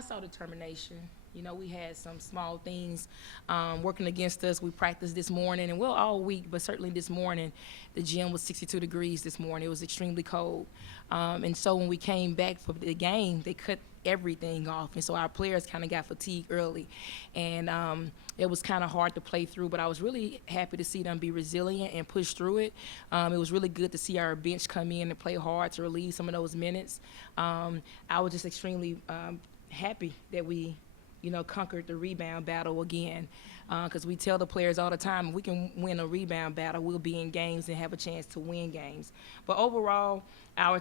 I saw determination. You know, we had some small things working against us. We practiced this morning, and well, all week, but certainly this morning, the gym was 62 degrees this morning. It was extremely cold. And so when we came back for the game, they cut everything off. And so our players kind of got fatigued early. And it was kind of hard to play through, but I was really happy to see them be resilient and push through it. It was really good to see our bench come in and play hard to relieve some of those minutes. I was just extremely happy that we conquered the rebound battle again. Because we tell the players all the time, if we can win a rebound battle, we'll be in games and have a chance to win games. But overall, our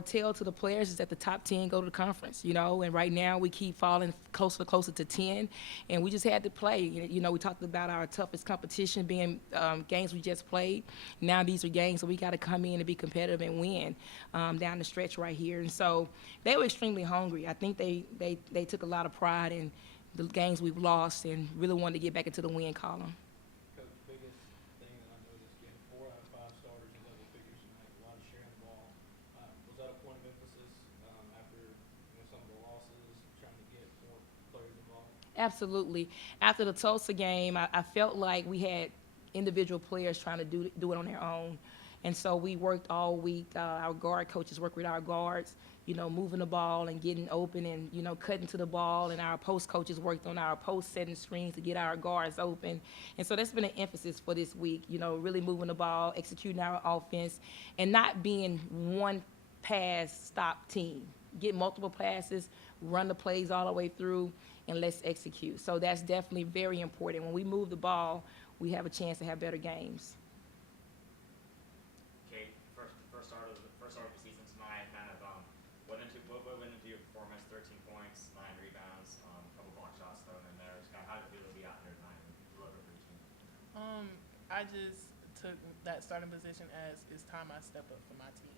tell to the players is that the top 10 go to the conference, and right now we keep falling closer to 10, and we just had to play. We talked about our toughest competition being games we just played. Now these are games that we got to come in and be competitive and win down the stretch right here. And so they were extremely hungry. I think they took a lot of pride in the games we've lost and really wanted to get back into the win column. Coach, biggest thing that I noticed, getting 4 out of 5 starters in double figures tonight, a lot of sharing the ball. Was that a point of emphasis after some of the losses, trying to get more players involved? Absolutely. After the Tulsa game, I felt like we had individual players trying to do it on their own. And so we worked all week. Our guard coaches worked with our guards, moving the ball and getting open and, cutting to the ball. And our post coaches worked on our post setting screens to get our guards open. And so that's been an emphasis for this week, really moving the ball, executing our offense, and not being one pass stop team. Get multiple passes, run the plays all the way through, and let's execute. So that's definitely very important. When we move the ball, we have a chance to have better games. First start of the season tonight. Kind of what went into your performance? 13 points, 9 rebounds, a couple block shots thrown in there. Just kind of how did it feel to be out here tonight and deliver for your team? I just took that starting position as it's time I step up for my team.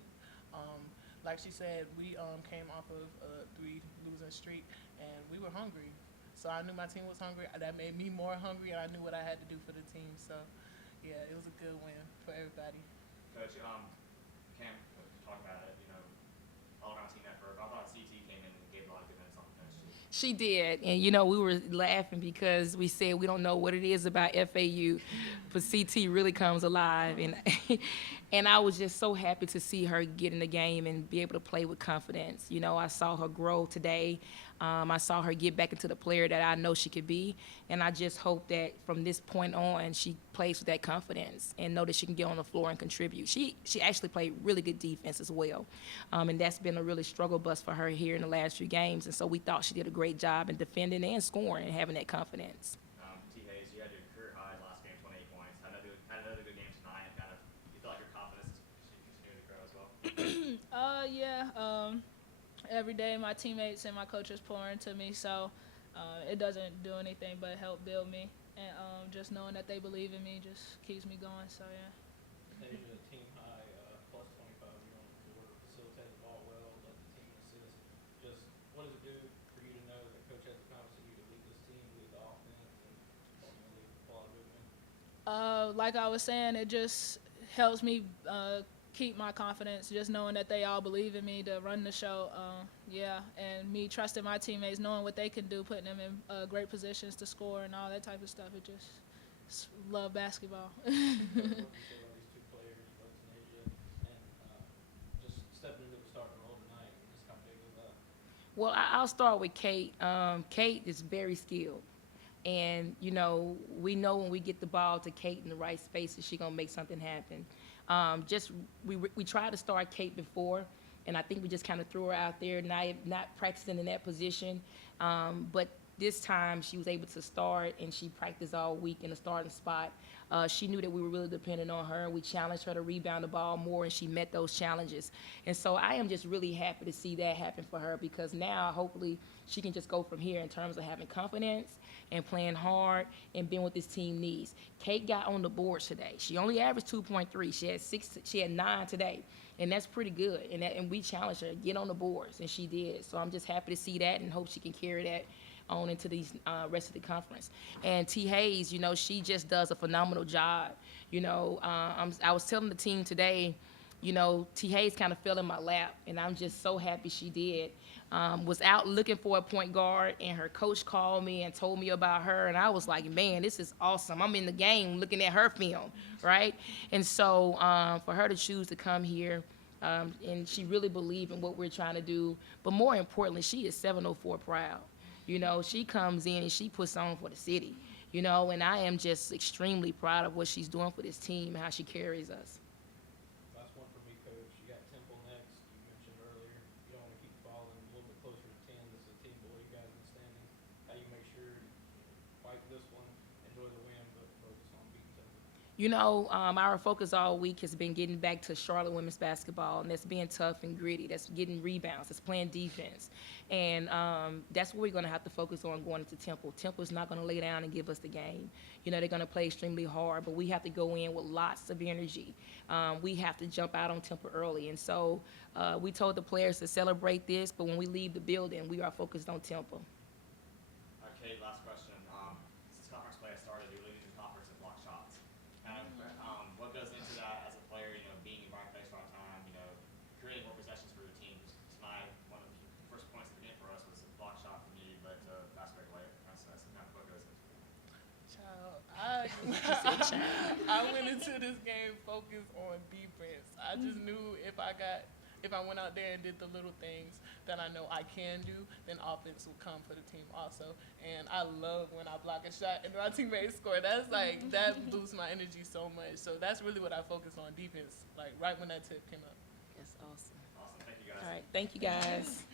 Like she said, we came off of a 3 losing streak, and we were hungry. So I knew my team was hungry. That made me more hungry, and I knew what I had to do for the team. So, yeah, it was a good win for everybody. Coach, Cam talked about it, all-around team effort. I thought CT came in and gave a lot of good minutes on the bench, too. She did, and we were laughing because we said we don't know what it is about FAU, but CT really comes alive, and and I was just so happy to see her get in the game and be able to play with confidence. I saw her grow today. I saw her get back into the player that I know she could be, and I just hope that from this point on she plays with that confidence and know that she can get on the floor and contribute. She actually played really good defense as well, and that's been a really struggle bus for her here in the last few games, and so we thought she did a great job in defending and scoring and having that confidence. T. Hayes, you had your career high last game, 28 points. Had another good game tonight, and kind of you felt like your confidence should continue to grow as well. Yeah. Every day my teammates and my coaches pour into me, so it doesn't do anything but help build me. And just knowing that they believe in me just keeps me going, so yeah. Hey, the team high, plus 25, you're on the floor, facilitate the ball well, let the team assist. Just what does it do for you to know that Coach has the confidence in you to lead this team, lead the offense, and ultimately pull out a good win? Like I was saying, it just helps me keep my confidence, just knowing that they all believe in me to run the show. And me trusting my teammates, knowing what they can do, putting them in great positions to score and all that type of stuff. It just love basketball. What would you say about these 2 players, Lex and Asia, and just stepping into the starting role tonight, and just how big of that? Well, I'll start with Kate. Kate is very skilled. And, we know when we get the ball to Kate in the right spaces, she's going to make something happen. We tried to start Kate before, and I think we just kind of threw her out there, not practicing in that position. But this time she was able to start, and she practiced all week in the starting spot. She knew that we were really dependent on her, and we challenged her to rebound the ball more, and she met those challenges. And so I am just really happy to see that happen for her, because now hopefully she can just go from here in terms of having confidence and playing hard and being what this team needs. Kate got on the boards today. She only averaged 2.3. She had 9 today, and that's pretty good. And we challenged her, get on the boards, and she did. So I'm just happy to see that and hope she can carry that on into these rest of the conference. And T. Hayes, she just does a phenomenal job. I was telling the team today you know, T. Hayes kind of fell in my lap, and I'm just so happy she did. Was out looking for a point guard, and her coach called me and told me about her, and I was like, man, this is awesome. I'm in the game looking at her film, right? And so for her to choose to come here, and she really believed in what we're trying to do, but more importantly, she is 704 proud. You know, she comes in and she puts on for the city, you know, and I am just extremely proud of what she's doing for this team and how she carries us. Last one for me, Coach. You got Temple next. You mentioned earlier you don't want to keep falling a little bit closer to 10. This is a team below you guys in the standings. How do you make sure you fight this one, enjoy the win, but focus on beating Temple? You know, our focus all week has been getting back to Charlotte women's basketball, and that's being tough and gritty. That's getting rebounds. That's playing defense. And that's what we're going to have to focus on going into Temple. Temple's not going to lay down and give us the game. You know, they're going to play extremely hard, but we have to go in with lots of energy. We have to jump out on Temple early. And so we told the players to celebrate this, but when we leave the building, we are focused on Temple. Okay, last question. Since conference play has started, you're leading the conference in block shots. What goes into that as a player, you know, being in the right place, right time, you know, creating more possessions for your team? Tonight, one of the first points of the game for us was a block shot from you, but fast break layup. That's kind of what goes into it. Child, I went into this game focused on defense. I just knew if I went out there and did the little things that I know I can do, then offense will come for the team also. And I love when I block a shot and my teammates score. That's like, that boosts my energy so much. So that's really what I focus on, defense, like right when that tip came up. That's awesome. Awesome. Thank you guys. All right, thank you guys.